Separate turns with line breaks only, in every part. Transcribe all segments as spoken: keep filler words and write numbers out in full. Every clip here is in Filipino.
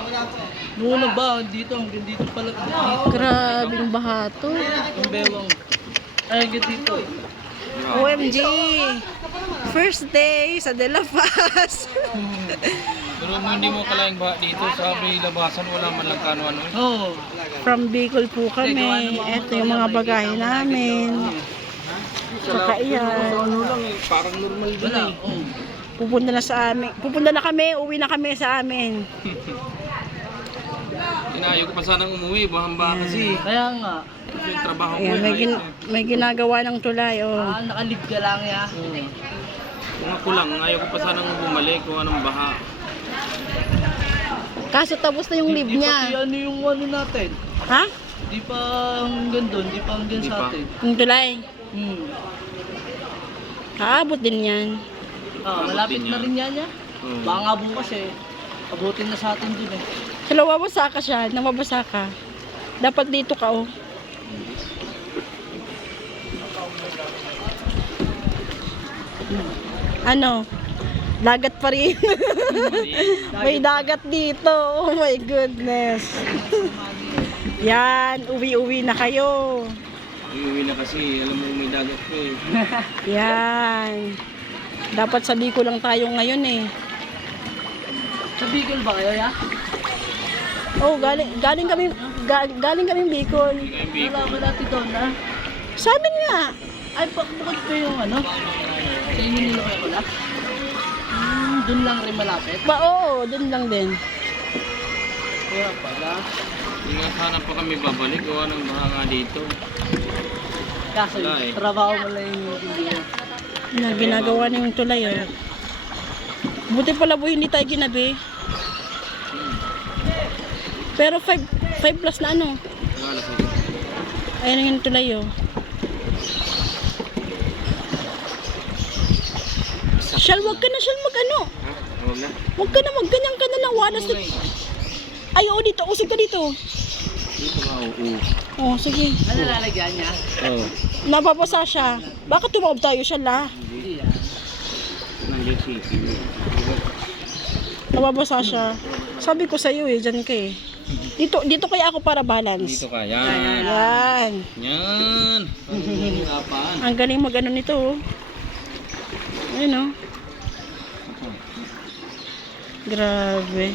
Muna ba? Dito, hanggang dito pala.
Grabing baha to.
Ang bewang. Ay, hanggang dito.
O M G! First day sa De La Paz.
Pero mo hindi mo kalaing baha dito, sabi labasan wala man lang kano ano.
Oo.
From Bicol po kami. Ito yung mga bagahe namin. Saka iyan.
Ano lang eh, parang normal din
Wala.
eh.
Oo.
Pupunta na sa amin. Pupunta na kami. Uwi na kami sa amin.
Inayo ko pa sanang umuwi, bahang-baha kasi.
Kaya nga.
Kasi yung trabaho ko
Ayan, may,
eh.
gin- may ginagawa ng tulay. Oh.
Ah, nakalib ka lang ya.
Kung ako lang, ayaw ko pa sanang bumalik kung anong baha.
Kaso tapos na yung live
Di pati
niya.
ano yung ano natin.
Ha?
Di pa hanggang doon, di pa hanggang
Di
sa
pa.
atin.
Yung tulay.
Hmm.
Aabot din yan.
Ah,
Abot
malapit
din
na
yan.
rin yan ya.
Hmm.
Baka nga bukas eh. Abutin na sa atin dun eh.
So, nawabasa ka siya. Nawabasa ka. Dapat dito ka, oh. Ano? Dagat pa rin. May dagat dito. Oh my goodness. Yan. Uwi-uwi na kayo.
Iuwi na kasi, alam mo may dagat ko eh.
Yan. Dapat sa Bicol lang tayo ngayon eh.
Sa Bicol ba kayo ya?
Oh, galing galing kami ga, galing kami Bicol.
Hindi kayong biko.
Wala ba natin doon na?
Sa amin nga.
Ay, bak- bukod pa yung ano? Sa inyo nila kaya wala? Hmm, doon lang rin malapit.
Ba, oo, dun lang din.
Kaya pala.
Hindi nga sana pa kami babalik o anong baha nga dito.
Kaso
Wala eh.
trabaho mo lang yung hindi mo.
Na ginagawa na yung tulay, oh. Buti pala po hindi tayo ginabi. Pero five plus na ano.
Wala sa
Ayan yung tulay, oh. Shal, wag ka na, Shal, mag ano.
Ha? Huwag na.
Wag ka na, mag ganyan ka na lang. Walas na. Ay, oo, dito. Usig ka dito.
Dito nga, oo.
Oh, sige.
Ano lalagyan niya?
Oo.
Nababasa siya. Bakit tumawag tayo, Shal, ah?
Hindi yan.
Nandiyan si Ipi.
Nababasa siya. Sabi ko sa'yo, eh. Diyan ka, eh. Dito, dito kaya ako para balance.
Dito ka, yan.
Yan.
Yan. Hirapan.
Ang galing mag ano nito, oh. Ayun, oh. Grabe.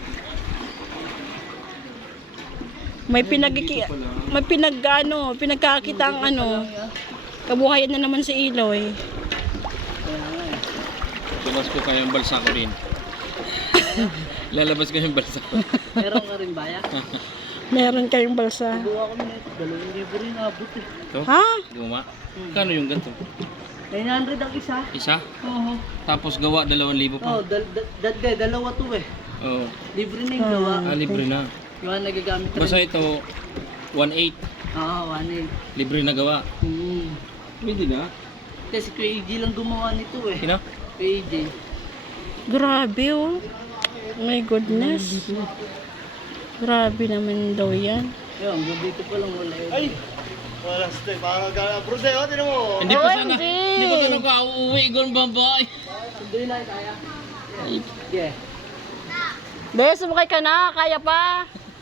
May pinag may pinag ano, pinagkakita ang ano. Kabuhayan na naman si Iloy.
Kaya nga eh.
Labas ko kayong balsa ko rin. Lalabas ko yung balsa ko.
Meron ka rin ba ya?
Meron kayong balsa.
Buwa ko na ito. Dalawang libo rin abot eh.
Ito?
Ha?
Guma? Kano yung ganito?
nine hundred ang isa.
Isa?
Oo.
Tapos gawa dalawang libo
Oh,
pa.
dal dal dal dalawa to eh.
Oo.
Libre na yung gawa.
Ah, libre na.
Yung mga nagagamit rin.
Basta ito, one eight.
Oo, one eight.
Libre na gawa.
Hmm.
Pwede na.
Kasi Kuya A J lang gumawa nito eh.
Sino?
Kuya A J.
Grabe, oh. My goodness. Grabe naman daw yan.
Ayun, dito pa lang wala yun.
Ay! Wala stay. Parang gala-bro sa'yo. Tinan mo.
Hindi pa
O M
sana.
G!
Hindi pa sana ka uuwi. Gawin babay.
Sunduin lang kaya. Yeah.
Be, sumakay ka na. Kaya pa.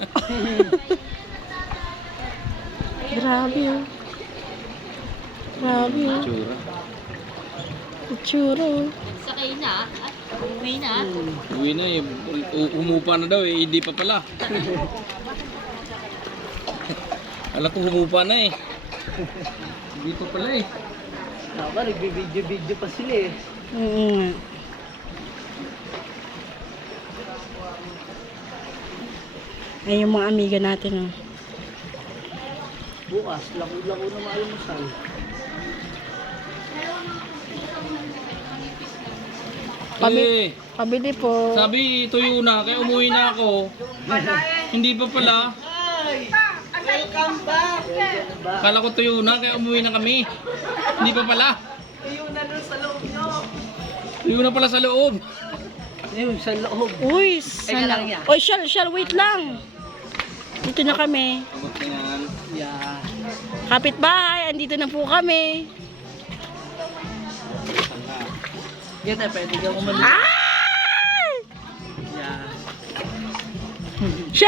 Grabe, oh. Grabe, oh.
Tsura.
Itsura, oh.
Sakay na at uwi na.
Uwi na eh. U- Umupa na daw eh. Hindi pa pala. Alam ko humupa na eh. Hindi pa pala eh.
Dapat nagbibideo-video pa sila eh.
Oo nga. Ay, yung mga amiga natin, oh.
Bukas, lako-lako na maalmusal.
Pabi
Eh,
pabili po.
sabi tuyo na. Kaya umuwi na ako. Hindi pa pala.
Welcome back!
Kala ko tuyo na. Kaya umuwi na kami. Hindi pa pala.
Ayun na doon sa loob nyo.
Tuyo na pala sa loob.
Ayun, sa loob.
Uy,
Teka lang yan.
sana. Oy, Shal, Shal, wait lang. Dito na kami.
Abot na yan.
Yeah.
Kapitbahay, andito na po kami.
Yan eh, pwede ka umalis.
Ay!
Yeah.